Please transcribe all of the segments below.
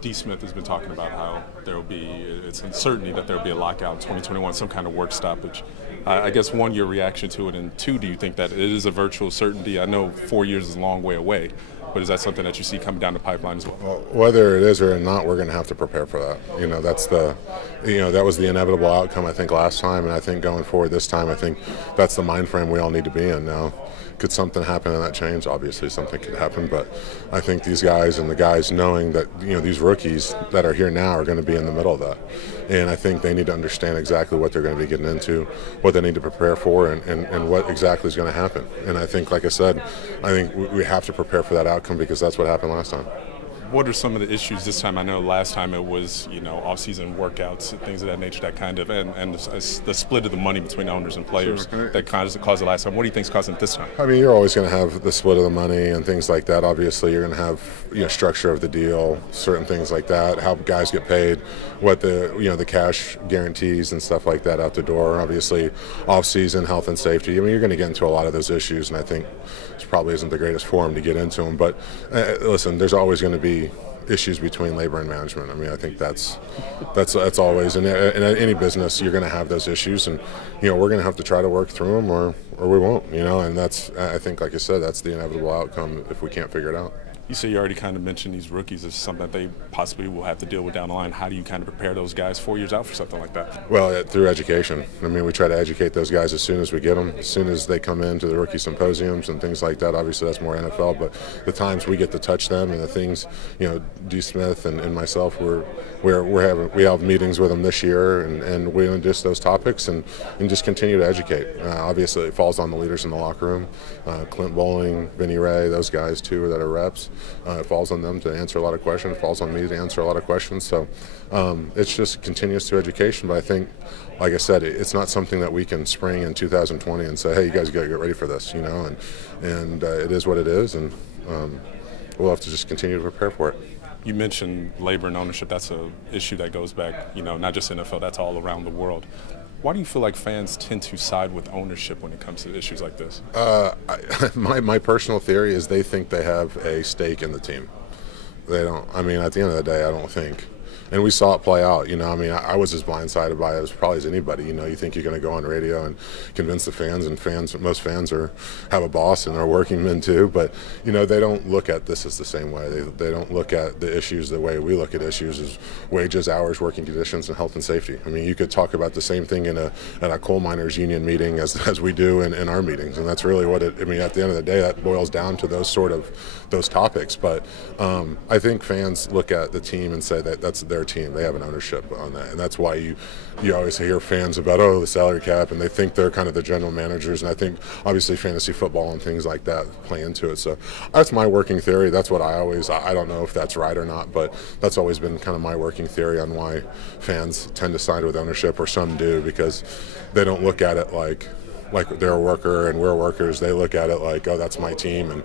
D. Smith has been talking about how it's uncertainty that there will be a lockout in 2021, some kind of work stoppage. I guess, one, your reaction to it, and two, do you think that it is a virtual certainty? I know 4 years is a long way away, but is that something that you see coming down the pipeline as well? Well, whether it is or not, we're going to have to prepare for that. That was the inevitable outcome, I think, last time, and I think going forward this time, I think that's the mind frame we all need to be in now. Could something happen in that change? Obviously, something could happen, but I think these guys and the guys knowing that these rookies that are here now are going to be in the middle of that, and I think they need to understand exactly what they're going to be getting into, what they need to prepare for, and what exactly is going to happen. And I think, like I said, I think we have to prepare for that outcome because that's what happened last time. What are some of the issues this time? I know last time it was, off-season workouts, things of that nature, that kind of, and the split of the money between owners and players that caused it last time. What do you think is causing it this time? I mean, you're always going to have the split of the money and things like that. Obviously, you're going to have structure of the deal, certain things like that, how guys get paid, what the cash guarantees and stuff like that out the door. Obviously, off-season health and safety. I mean, you're going to get into a lot of those issues, and I think this probably isn't the greatest forum to get into them. But listen, there's always going to be issues between labor and management. I mean, I think that's always in any business. You're going to have those issues, and we're going to have to try to work through them, or we won't. And that's, I think, like I said, that's the inevitable outcome if we can't figure it out. You say you already kind of mentioned these rookies as something that they possibly will have to deal with down the line. How do you kind of prepare those guys 4 years out for something like that? Well, through education. I mean, we try to educate those guys as soon as we get them, as soon as they come into the rookie symposiums and things like that. Obviously, that's more NFL, but the times we get to touch them and the things, D. Smith and myself, we have meetings with them this year, and we introduce those topics and just continue to educate. Obviously, it falls on the leaders in the locker room, Clint Bowling, Vinny Ray, those guys too that are reps. It falls on them to answer a lot of questions. It falls on me to answer a lot of questions. So it's just continuous to education. But I think, like I said, it's not something that we can spring in 2020 and say, hey, you guys got to get ready for this, and it is what it is, and we'll have to just continue to prepare for it. You mentioned labor and ownership. That's an issue that goes back, not just NFL, that's all around the world. Why do you feel like fans tend to side with ownership when it comes to issues like this? My personal theory is they think they have a stake in the team. They don't. I mean, at the end of the day, I don't think. And we saw it play out. I mean, I was as blindsided by it as probably as anybody. You think you're going to go on radio and convince the fans, and most fans have a boss and are working men too. But they don't look at this as the same way. They don't look at the issues the way we look at issues, as wages, hours, working conditions, and health and safety. I mean, you could talk about the same thing at a coal miners union meeting as we do in our meetings, and that's really what it. I mean, at the end of the day, that boils down to those topics. But I think fans look at the team and say that that's their team. They have an ownership on that, and that's why you always hear fans about the salary cap, and they think they're kind of the general managers. And I think obviously fantasy football and things like that play into it. So that's my working theory. That's what I don't know if that's right or not, but that's always been kind of my working theory on why fans tend to side with ownership, or some do, because they don't look at it like they're a worker and we're workers. They look at it like, oh, that's my team, and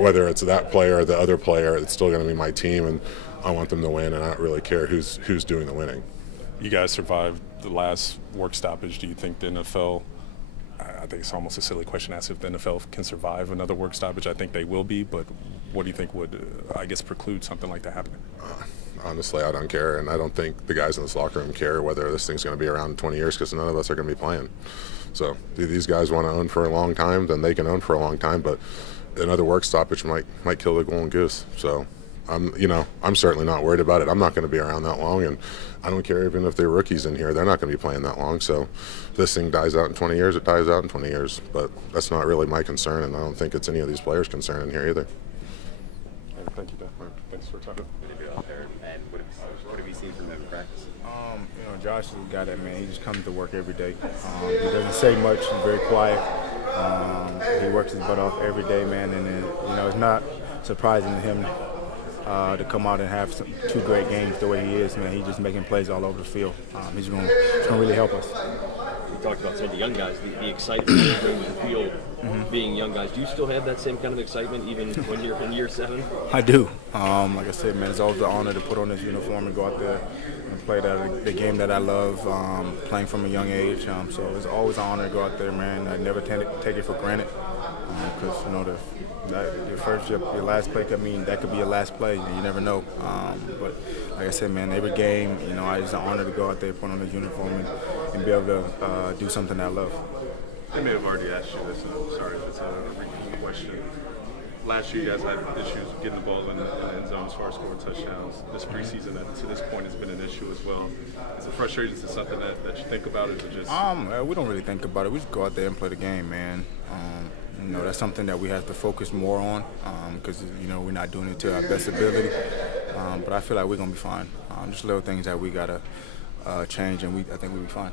whether it's that player or the other player, it's still going to be my team, and I want them to win, and I don't really care who's doing the winning. You guys survived the last work stoppage. Do you think the NFL, I think it's almost a silly question to ask if the NFL can survive another work stoppage? I think they will be, but what do you think would, preclude something like that happening? Honestly, I don't care, and I don't think the guys in this locker room care whether this thing's going to be around in 20 years, because none of us are going to be playing. So if these guys want to own for a long time, then they can own for a long time, but another work stoppage might kill the golden goose. So I'm certainly not worried about it. I'm not going to be around that long, and I don't care even if they're rookies in here. They're not going to be playing that long. So if this thing dies out in 20 years, it dies out in 20 years. But that's not really my concern, and I don't think it's any of these players' concern in here either. Thank you, Dan. Thanks for talking. And what have you seen from him in practice? Josh is a guy that, man, he just comes to work every day. He doesn't say much. He's very quiet. He works his butt off every day, man, and it's not surprising to him to come out and have two great games the way he is, man. He's just making plays all over the field. He's going to really help us. You talked about some of the young guys, the excitement they bring to the field, being young guys. Do you still have that same kind of excitement even when you're in year 7? I do. Like I said, man, it's always an honor to put on this uniform and go out there and play the game that I love, playing from a young age. So it's always an honor to go out there, man. I never take it for granted. because your last play could mean that could be your last play, and you never know. But like I said, man, every game, it's an honor to go out there, put on the uniform, and be able to do something I love. They may have already asked you this, and I'm sorry if it's a repeat question. Last year, you guys had issues getting the ball in the end zone as far as scoring touchdowns. This preseason, to this point, has been an issue as well. Is it frustrating? Is it something that you think about? Is it just? We don't really think about it. We just go out there and play the game, man. That's something that we have to focus more on because we're not doing it to our best ability. But I feel like we're gonna be fine. Just little things that we gotta change, and I think we'll be fine.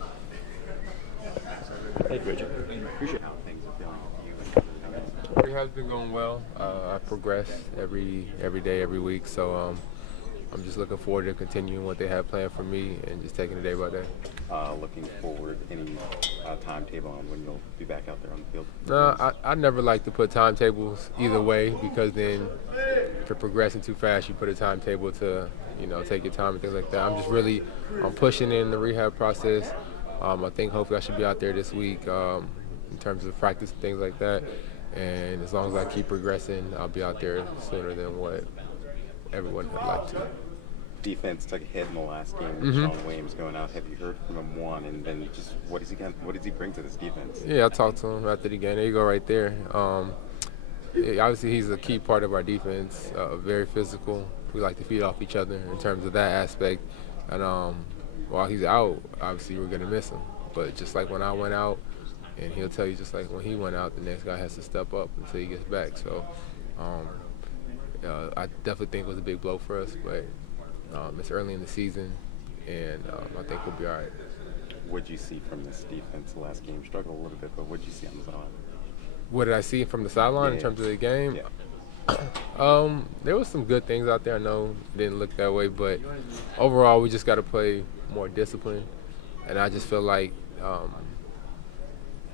Thank you, Richard. Appreciate how things are feeling for you. Rehab's been going well. I progress every day, every week. So I'm just looking forward to continuing what they have planned for me and just taking it day by day. Looking forward, any timetable on when you'll be back out there on the field? No, I never like to put timetables either way because then if you're progressing too fast, you put a timetable to take your time and things like that. I'm pushing in the rehab process. I think hopefully I should be out there this week in terms of practice and things like that. And as long as I keep progressing, I'll be out there sooner than what everyone would like to. Defense took a hit in the last game with Sean Williams going out. Have you heard from him, one? And then just what does he bring to this defense? Yeah, I talked to him after the game. There you go right there. Obviously, he's a key part of our defense, very physical. We like to feed off each other in terms of that aspect. And while he's out, obviously we're going to miss him. But just like when I went out, and he'll tell you just like when he went out, the next guy has to step up until he gets back. So I definitely think it was a big blow for us, but it's early in the season, and I think we'll be all right. What did you see from this defense last game? Struggled a little bit, but what did you see on the sideline? What did I see from the sideline in terms of the game? Yeah. There was some good things out there. I know it didn't look that way, but overall we just got to play more discipline, and I just feel like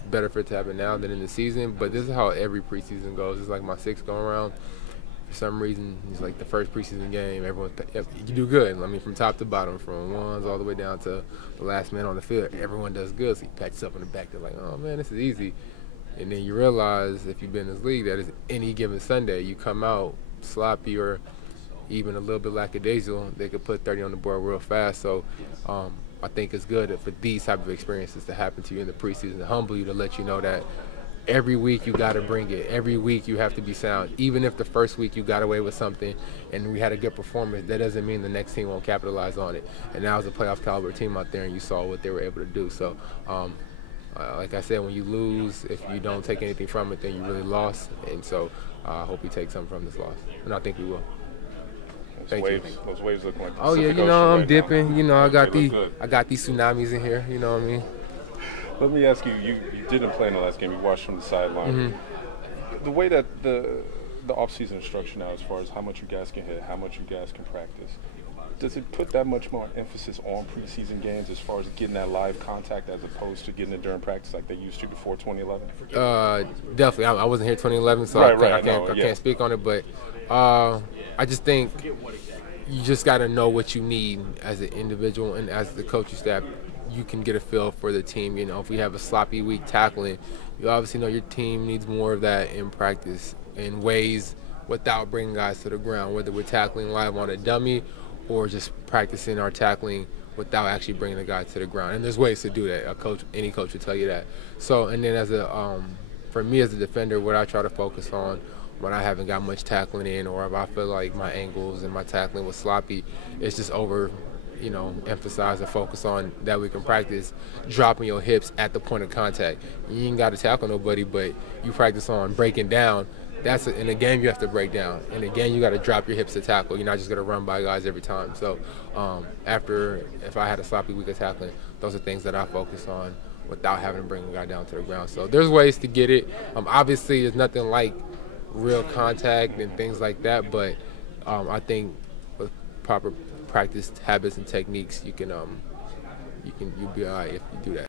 better for it to happen now than in the season. But this is how every preseason goes. It's like my sixth go around. For some reason, it's like the first preseason game, you do good. I mean, from top to bottom, from ones all the way down to the last man on the field, everyone does good. So you pat yourself on the back. They're like, oh man, this is easy. And then you realize, if you've been in this league, that is any given Sunday, you come out sloppy or even a little bit lackadaisical, they could put 30 on the board real fast. So I think it's good for these type of experiences to happen to you in the preseason, to humble you, to let you know that every week you got to bring it. Every week you have to be sound. Even if the first week you got away with something and we had a good performance, that doesn't mean the next team won't capitalize on it. And now it's a playoff caliber team out there, and you saw what they were able to do. So like I said, when you lose, if you don't take anything from it, then you really lost. And so I hope we take something from this loss, and I think we will. Those waves look like. Oh yeah, I'm dipping. I got these tsunamis in here. You know what I mean? Let me ask you. You didn't play in the last game. You watched from the sideline. The way that the off-season instruction now, as far as how much you guys can hit, how much you guys can practice, does it put that much more emphasis on preseason games as far as getting that live contact as opposed to getting it during practice like they used to before 2011? Definitely. I wasn't here 2011, so I can't speak on it. But I just think you just got to know what you need as an individual, and as the coaching staff, you can get a feel for the team. If we have a sloppy week tackling, you obviously know your team needs more of that in practice in ways without bringing guys to the ground, whether we're tackling live on a dummy or just practicing our tackling without actually bringing the guy to the ground. And there's ways to do that. Any coach will tell you that. So, and then for me as a defender, what I try to focus on when I haven't got much tackling in, or if I feel like my angles and my tackling was sloppy, it's just emphasize and focus on that we can practice dropping your hips at the point of contact. You ain't got to tackle nobody, but you practice on breaking down. In a game you have to break down. In a game you got to drop your hips to tackle. You're not just going to run by guys every time. So if I had a sloppy week of tackling, those are things that I focus on without having to bring a guy down to the ground. So there's ways to get it. Obviously there's nothing like real contact and things like that, but I think with proper practice habits and techniques, you'll be all right if you do that.